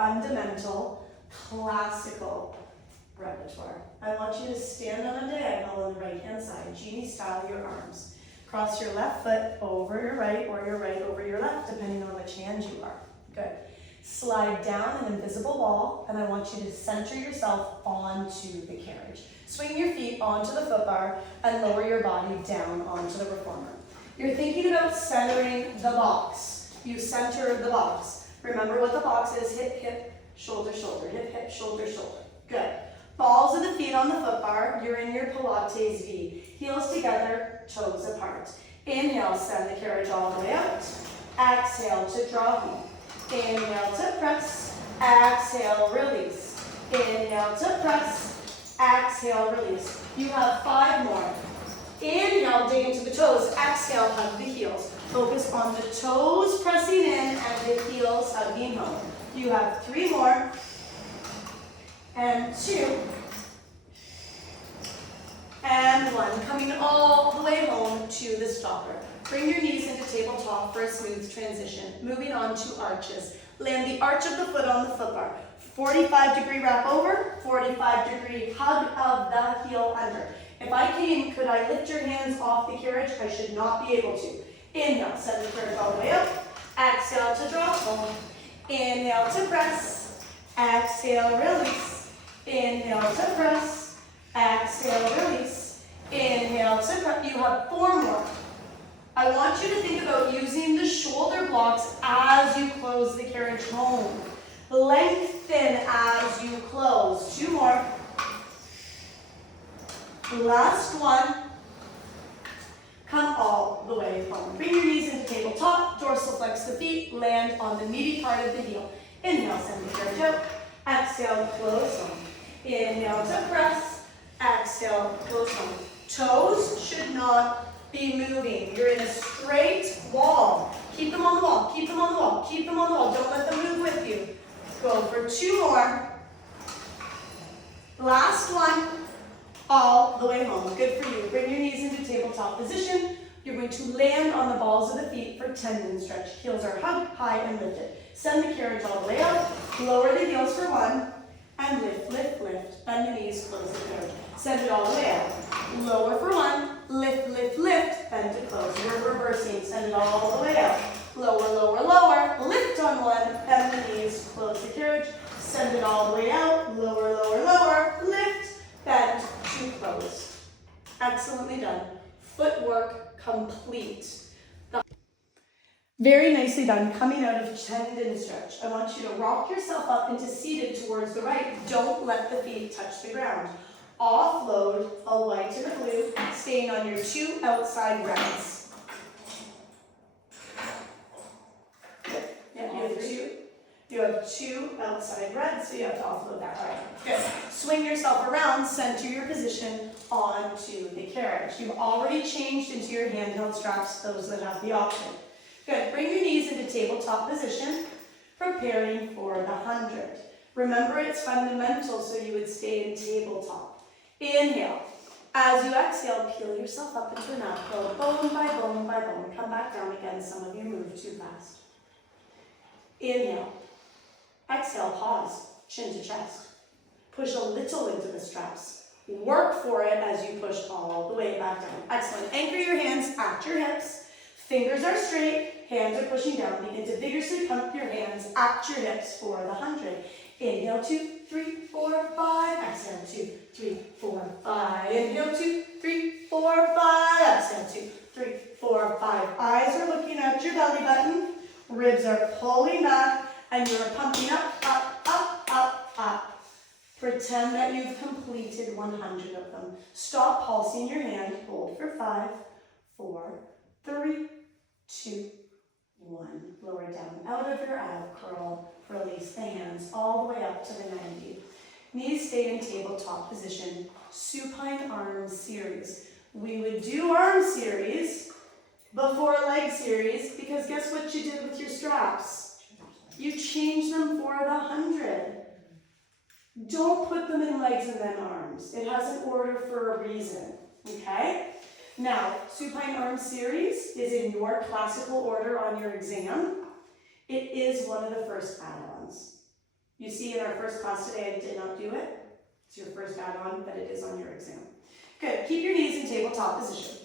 fundamental, classical repertoire. I want you to stand on a diagonal on the right-hand side, genie style, your arms. Cross your left foot over your right or your right over your left, depending on which hand you are. Good. Slide down an invisible wall, and I want you to center yourself onto the carriage. Swing your feet onto the foot bar and lower your body down onto the reformer. You're thinking about centering the box. You center the box. Remember what the box is: hip, hip, shoulder, shoulder, hip, hip, shoulder, shoulder. Good. Balls of the feet on the foot bar. You're in your Pilates V. Heels together, toes apart. Inhale, send the carriage all the way out. Exhale to draw home. Inhale to press. Exhale, release. Inhale to press. Exhale, release. You have 5 more. Inhale, dig into the toes. Exhale, hug the heels. Focus on the toes pressing in and the heels hugging home. You have 3 more. And 2. And 1. Coming all the way home to the stopper. Bring your knees into tabletop for a smooth transition. Moving on to arches. Land the arch of the foot on the foot bar. 45-degree wrap over, 45-degree hug of the heel under. If I came, could I lift your hands off the carriage? I should not be able to. Inhale, send the carriage all the way up. Exhale to draw home. Inhale to press. Exhale, release. Inhale to press. Exhale, release. Inhale to press. You have 4 more. I want you to think about using the shoulder blocks as you close the carriage home. Lengthen as you close. 2 more. Last one. Come all the way home. Bring your knees into tabletop. Dorsal flex the feet. Land on the meaty part of the heel. Inhale, send the carriage out. Exhale, close home. Inhale to press. Exhale, close home. Toes should not be moving. You're in a straight wall. Keep them on the wall. Keep them on the wall. Keep them on the wall. Don't let them move with you. Go for 2 more. Last one. All the way home. Good for you. Bring your knees into tabletop position. You're going to land on the balls of the feet for tendon stretch. Heels are hugged, high and lifted. Send the carriage all the way up. Lower the heels for 1. And lift, lift, lift. Bend the knees, close the carriage. Send it all the way up. Lower for 1. Lift, lift, lift. Bend to close. We're reversing. Send it all the way up. Lower, lower, lower. Lift on 1. Bend the knees, close the carriage. Send it all the way out. Lower, lower, lower. Lift, bend to close. Excellently done. Footwork complete. Very nicely done. Coming out of tendon stretch. I want you to rock yourself up into seated towards the right. Don't let the feet touch the ground. Offload a white and a blue, staying on your 2 outside reds. Good. Yeah, you have 2 outside reds, so you have to offload that. All right. Good. Swing yourself around, center your position onto the carriage. You've already changed into your handheld straps, those that have the option. Good. Bring your knees into tabletop position, preparing for the 100. Remember, it's fundamental, so you would stay in tabletop. Inhale. As you exhale, peel yourself up into an upward, bone by bone by bone. Come back down again. Some of you move too fast. Inhale. Exhale, pause. Chin to chest. Push a little into the straps. Work for it as you push all the way back down. Excellent. Anchor your hands at your hips. Fingers are straight. Hands are pushing down. Begin to vigorously pump your hands at your hips for the 100. Inhale, 2, 3, 4, 5. Exhale, 2, 3, 4, 5. Inhale, 2, 3, 4, 5. Exhale, 2, 3, 4, 5. Eyes are looking at your belly button. Ribs are pulling back, and you're pumping up, up, up, up, up. Pretend that you've completed 100 of them. Stop pulsing your hand. Hold for 5, 4, 3, 2, 1. Lower down out of your ab curl. Release the hands all the way up to the 90. Knees stay in tabletop position. Supine arm series. We would do arm series before leg series because guess what you did with your straps? You changed them for the 100. Don't put them in legs and then arms. It has an order for a reason, okay? Now, supine arm series is in your classical order on your exam. It is one of the first add-ons. You see in our first class today, I did not do it. It's your first add-on, but it is on your exam. Good, keep your knees in tabletop position.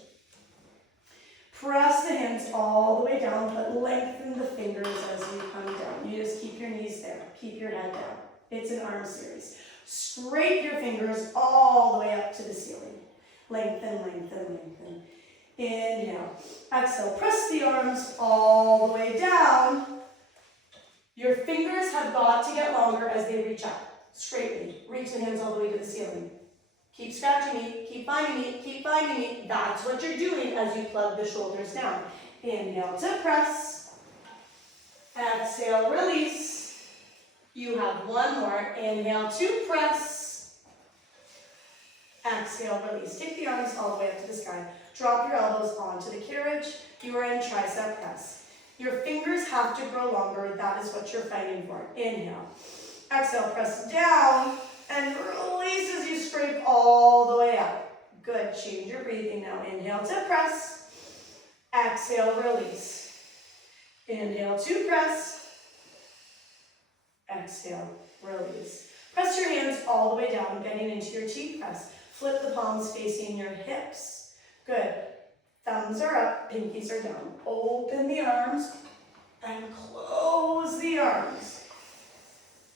Press the hands all the way down, but lengthen the fingers as you come down. You just keep your knees there, keep your head down. It's an arm series. Scrape your fingers all the way up to the ceiling. Lengthen, lengthen, lengthen. Inhale, exhale, press the arms all the way down. Your fingers have got to get longer as they reach up. Scrape me, reach the hands all the way to the ceiling. Keep scratching me, keep finding me, keep finding me. That's what you're doing as you plug the shoulders down. Inhale to press. Exhale, release. You have one more. Inhale to press. Exhale, release. Take the arms all the way up to the sky. Drop your elbows onto the carriage. You are in tricep press. Your fingers have to grow longer. That is what you're fighting for. Inhale. Exhale, press down. And release as you scrape all the way up. Good, change your breathing now. Inhale to press. Exhale, release. Inhale to press. Exhale, release. Press your hands all the way down, getting into your T-press. Flip the palms facing your hips. Good. Thumbs are up, pinkies are down. Open the arms and close the arms.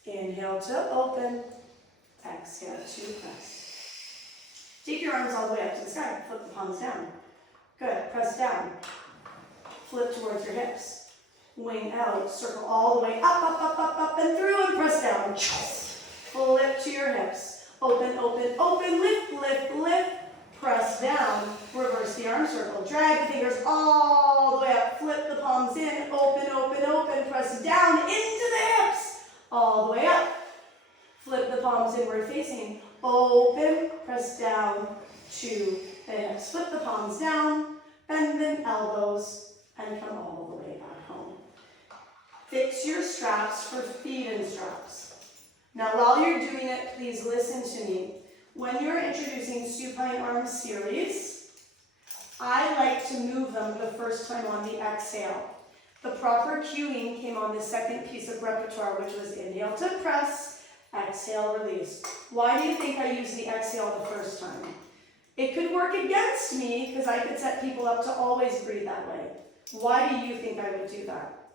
Inhale to open. Exhale to press. Take your arms all the way up to the sky. Flip the palms down. Good. Press down. Flip towards your hips. Wing out. Circle all the way up, up, up, up, up, and through, and press down. Flip to your hips. Open, open, open. Lift, lift, lift. Press down. Reverse the arm circle. Drag the fingers all the way up. Flip the palms in. Open, open, open. Press down into the hips. All the way up. Flip the palms inward facing. Open, press down to the hips. Flip the palms down, bend the elbows, and come all the way back home. Fix your straps for feet-in straps. Now while you're doing it, please listen to me. When you're introducing supine arm series, I like to move them the first time on the exhale. The proper cueing came on the second piece of repertoire, which was inhale to press, exhale, release. Why do you think I use the exhale the first time? It could work against me because I could set people up to always breathe that way. Why do you think I would do that?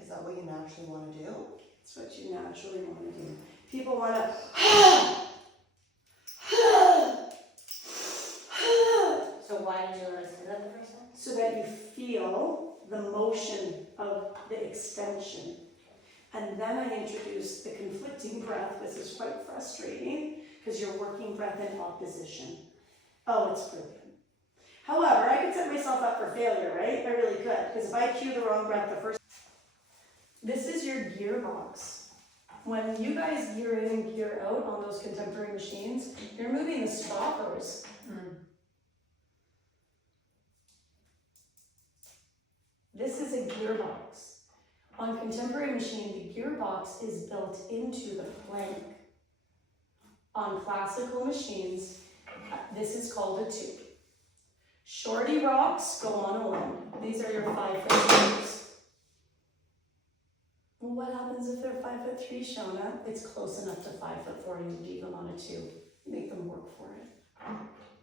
Is that what you naturally want to do? It's what you naturally want to do. People want to So why did you let us do that the first time? so that you feel the motion of the extension. And then I introduce the conflicting breath, which is quite frustrating because you're working breath in opposition. Oh, it's brilliant. However, I could set myself up for failure, right? I really could, because if I cue the wrong breath the first. This is your gearbox. When you guys gear in and gear out on those contemporary machines, you're moving the stoppers. This is a gearbox. On contemporary machine, the gearbox is built into the plank. On classical machines, this is called a tube. Shorty rocks go on a limb. These are your 5'3" tubes. Well, what happens if they're 5'3", Shona? It's close enough to 5'4" and you leave them on a tube. Make them work for it.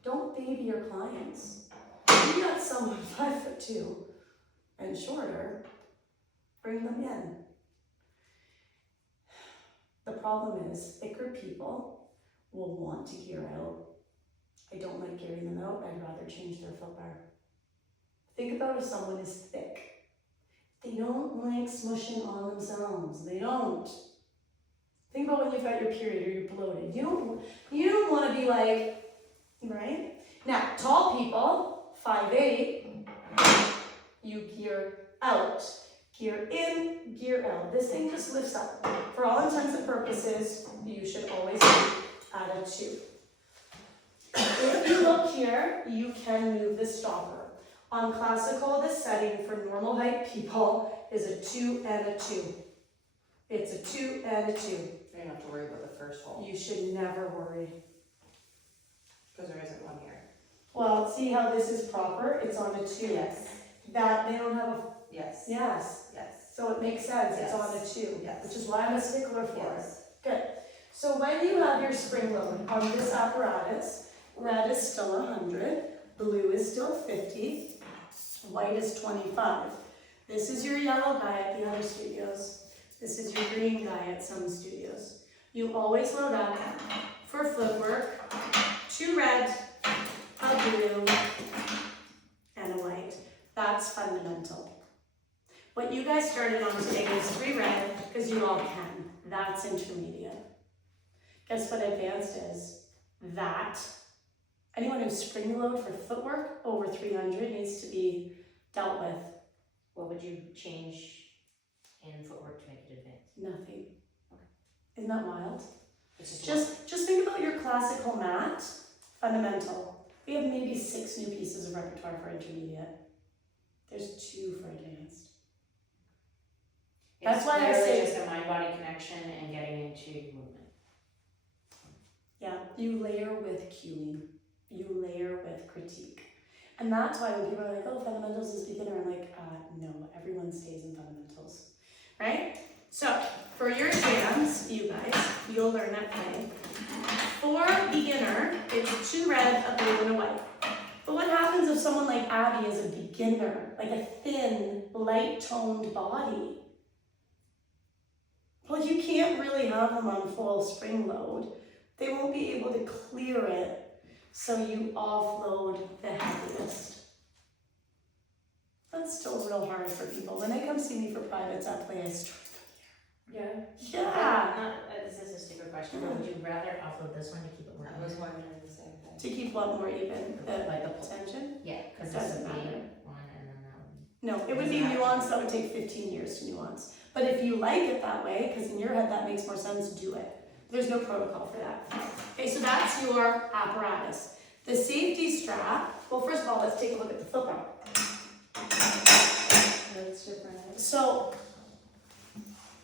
Don't baby your clients. If you got someone 5'2" and shorter, bring them in. The problem is, thicker people will want to gear out. I don't like gearing them out. I'd rather change their foot bar. Think about if someone is thick. They don't like smushing on themselves. They don't. Think about when you've got your period or you're bloated. You don't want to be like, right? Now, tall people, 5'8", you gear out. Gear in, gear out. This thing just lifts up. For all intents and purposes, you should always be at a 2. If you look here, you can move the stopper. On classical, the setting for normal height people is a 2 and a 2. It's a 2 and a 2. You don't have to worry about the first hole, You should never worry. because there isn't one here. Well, see how this is proper? It's on a 2. Yes. That, they don't have a, Yes. yes. Yes. So it makes sense, it's Yes. on a 2, Yes. which is why I'm a stickler for it. Yes. Good. So when you have your spring load on this apparatus, red is still 100, blue is still 50, white is 25. This is your yellow guy at the other studios. This is your green guy at some studios. You always load up for footwork, 2 red, a blue, and a white. That's fundamental. What you guys started on today was 3 red, because you all can. That's intermediate. Guess what advanced is? That. Anyone who's spring load for footwork over 300 needs to be dealt with. What would you change in footwork to make it advanced? Nothing. Isn't that wild? It's Just think about your classical mat, fundamental. We have maybe 6 new pieces of repertoire for intermediate. There's 2 for advanced. That's It's why I literally say- just a mind-body connection and getting into movement. Yeah, you layer with cueing. You layer with critique. And that's why when people are like, oh, fundamentals is beginner, I'm like, no, everyone stays in fundamentals, right? So, for your exams, you guys, you'll learn at play. For beginner, it's 2 red, a blue, and a white. But what happens if someone like Abby is a beginner, like a thin, light-toned body? Well, you can't really have them on full spring load. They won't be able to clear it, so you offload the heaviest. That's still real hard for people. When they come see me for privates at play, I struggle. Yeah. Yeah. This is a stupid question, but would you rather offload this one to keep it more I was even? wondering the same thing. To keep what more even? Like the pull. Tension? Yeah, because this Doesn't would be matter. one and then that would be. No, it would be nuance that would take 15 years to nuance. But if you like it that way, because in your head that makes more sense, do it. There's no protocol for that. Okay, so that's your apparatus. The safety strap, well, first of all, let's take a look at the football. That's different. So,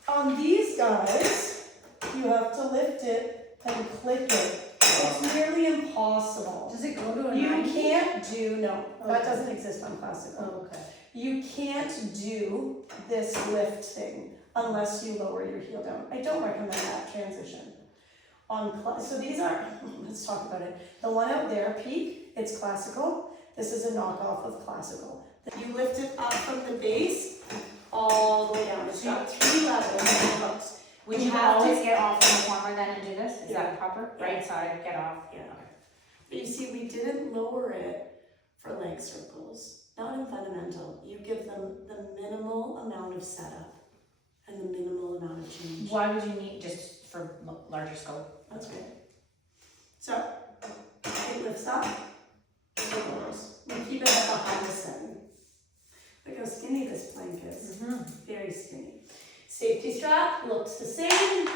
on these guys, you have to lift it and click it. It's nearly impossible. Does it go to a You 90? can't do, no, that Okay. doesn't exist on classical. Oh, okay. You can't do this lift thing unless you lower your heel down. I don't recommend that transition. So these are, let's talk about it. The one out there, peak, it's classical. This is a knockoff of classical. You lift it up from the base all the way down. It's got 3 levels of hooks. Would You you have to- always get off the reformer then and do this? Is Yeah. that proper? Yeah. Right side, get off? Yeah. But you see, we didn't lower it for leg circles. Not in fundamental. You give them the minimal amount of setup and the minimal amount of change. Why would you need, just for larger scope? That's good. So, it lifts up, it lowers. We keep it at the highest setting. Look how skinny this plank is. Very skinny. Safety strap looks the same.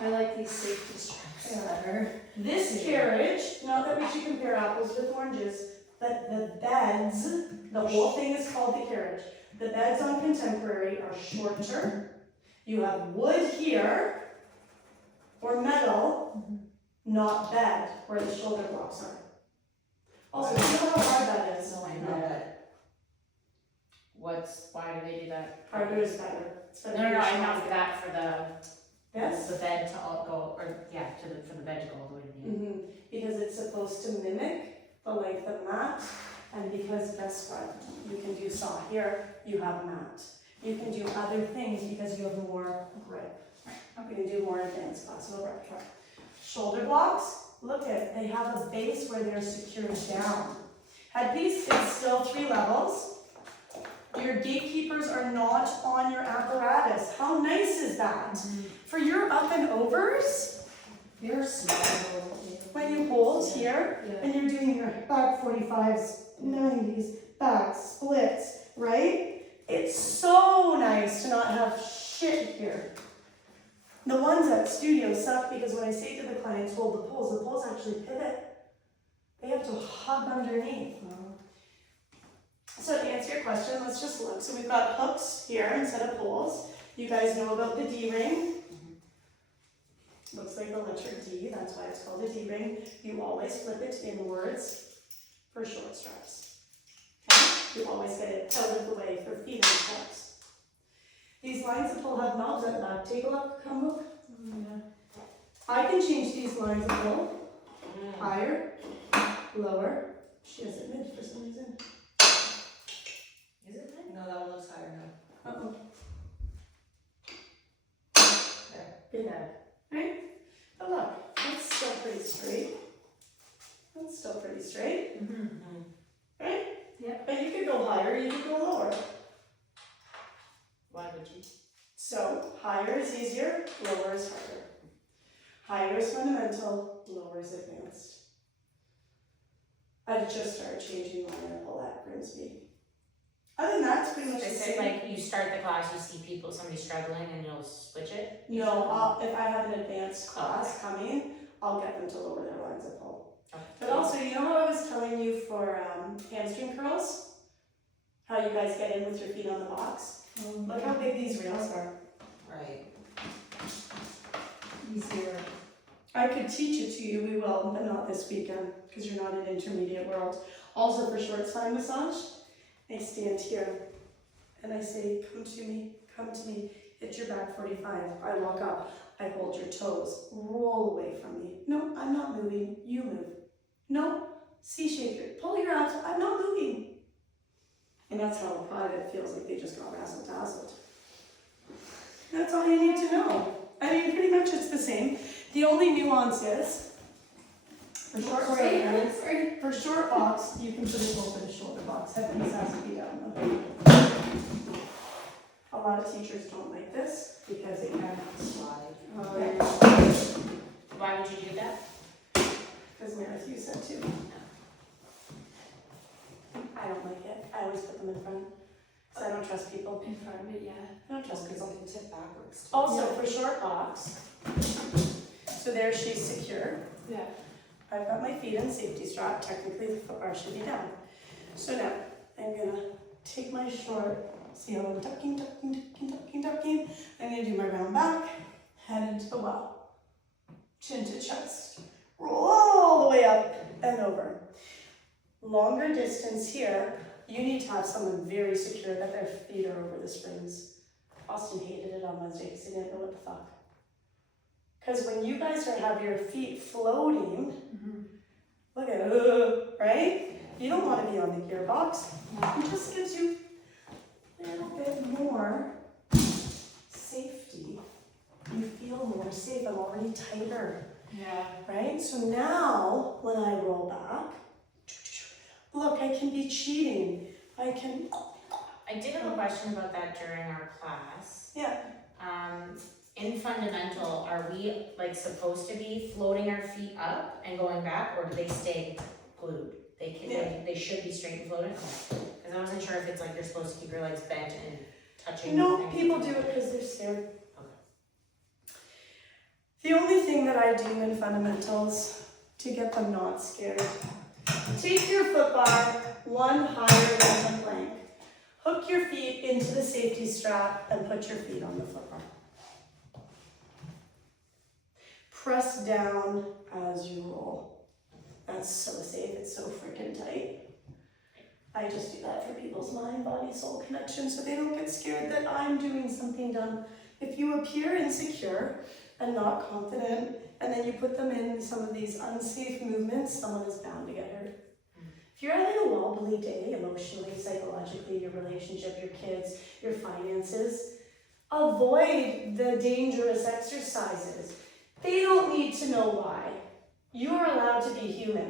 I like these safety straps better. This carriage, not that we should compare apples with oranges, but the beds, the whole thing is called the carriage. The beds on contemporary are shorter. You have wood here, or metal, not bed, where the shoulder blocks are. Also, do you know how hard that is? No, I know. Why do they do that? Harder is better. It's better No, for your I know shoulder. for that, for Yes? the bed to all go, or, yeah, for the bed to go all the way to the end. Because it's supposed to mimic the length of mat, and because guess what? You can do saw here, you have mat. You can do other things because you have more grip. You can do more advanced classical repertoire. Shoulder blocks, look at, they have a base where they're secured down. Headpiece is still 3 levels. Your gatekeepers are not on your apparatus. How nice is that? For your up and overs, You're small. when you hold here, Yeah. and you're doing your back 45s, 90s, back splits, right? It's so nice to not have shit here. The ones at studio suck because when I say to the clients, hold the poles actually pivot. They have to hug underneath. So to answer your question, let's just look. So we've got hooks here instead of poles. You guys know about the D-ring. Looks like the letter D, that's why it's called a D-ring. You always flip it inwards for short straps. Okay? You always get it out of the way for feeder straps. These lines of pull have knobs at the back. Take a look, come look. I can change these lines of pull. Higher, lower. She has it mid for some reason. Is it mid? No, that one looks higher now. Uh-oh. There. Good. Right? But look, that's still pretty straight. That's still pretty straight. Right? Yeah. But you could go higher, you could go lower. Why would you? So higher is easier, lower is harder. Higher is fundamental, lower is advanced. I just started changing my pull at Grimsby. Other than that, it's pretty much the Is it same. like you start the class, you see people, somebody struggling, and you'll switch it? No, if I have an advanced class coming, I'll get them to lower their lines of pull. Okay. But also, you know how I was telling you for hamstring curls? How you guys get in with your feet on the box? Look how big these rails are. Right. Easier. I could teach it to you, we will, but not this weekend, because you're not in intermediate world. Also for short spine massage, I stand here and I say, come to me, hit your back 45. I walk up, I hold your toes, roll away from me. No, I'm not moving, you move. No, C-shape, pull your abs, I'm not moving. And that's how a private feels like they just got razzle-dazzled. That's all you need to know. I mean, pretty much it's the same. The only nuance is, for short box, you can put it over the shoulder box. Head piece has to be down though. A lot of teachers don't like this because it can slide. Why would you do that? Because Meredith, you said too. I don't like it. I always put them in front. Because I don't trust people. In front of it, yeah. I don't trust people. Because it can tip backwards. Also, for short box, so there she's secure. Yeah. I've got my feet in safety strap. Technically, the foot bar should be down. So now, I'm gonna take my short, see how I'm ducking. I'm gonna do my round back, head into the well. Chin to chest. Roll all the way up and over. Longer distance here, you need to have someone very secure that their feet are over the springs. Austin hated it on Wednesday because he didn't know what the fuck. Because when you guys have your feet floating, look at it, right? You don't want to be on the gearbox. It just gives you a little bit more safety. You feel more safe. I'm already tighter, Yeah. right? So now, when I roll back, look, I can be cheating. I can, I did have a question about that during our class. yeah. In fundamental, are we like supposed to be floating our feet up and going back, or do they stay glued? They can, they should be straight and floated? Because I wasn't sure if it's like you're supposed to keep your legs bent and touching. No, things. people do it because they're scared. Okay. The only thing that I do in fundamentals to get them not scared, take your foot bar one higher than the plank. Hook your feet into the safety strap and put your feet on the foot bar. Press down as you roll. That's so safe, it's so freaking tight. I just do that for people's mind, body, soul connection so they don't get scared that I'm doing something dumb. If you appear insecure and not confident, and then you put them in some of these unsafe movements, someone is bound to get hurt. If you're having a wobbly day, emotionally, psychologically, your relationship, your kids, your finances, avoid the dangerous exercises. They don't need to know why. You are allowed to be human.